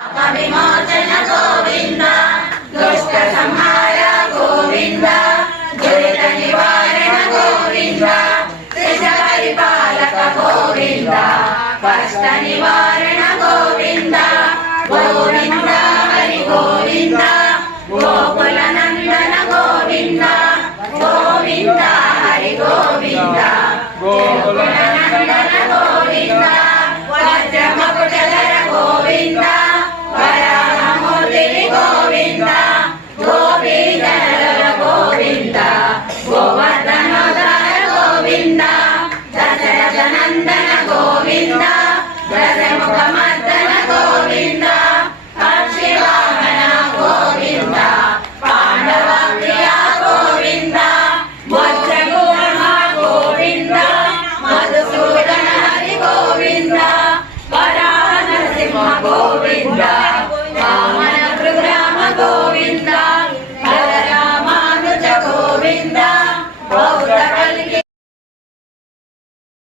विमोचन गोविंद दुष्ट संहार गोविंद दुरित निवारण गोविंद त्रिज परिपालक गोविंद कष्ट निवारण गोविंद गोविंद हरि गोविंद गोकुल नंदन गोविंद गोविंद हरि गोविंद गोकुल नंदन गोविंद वज्र मकुटधर गोविंद गोविंद गोविंद गोविंद गोवर्धनोदर गोविंद दशरथ नंदन गोविंद दशमुखमर्दन गोविंद अक्षिवाहन गोविंद पांडव प्रिया गोविंद वज्रगूर्म गोविंद मधुसूदन हरि गोविंद वराह नरसिंह गोविंद गोविंद रामानुज गोविंद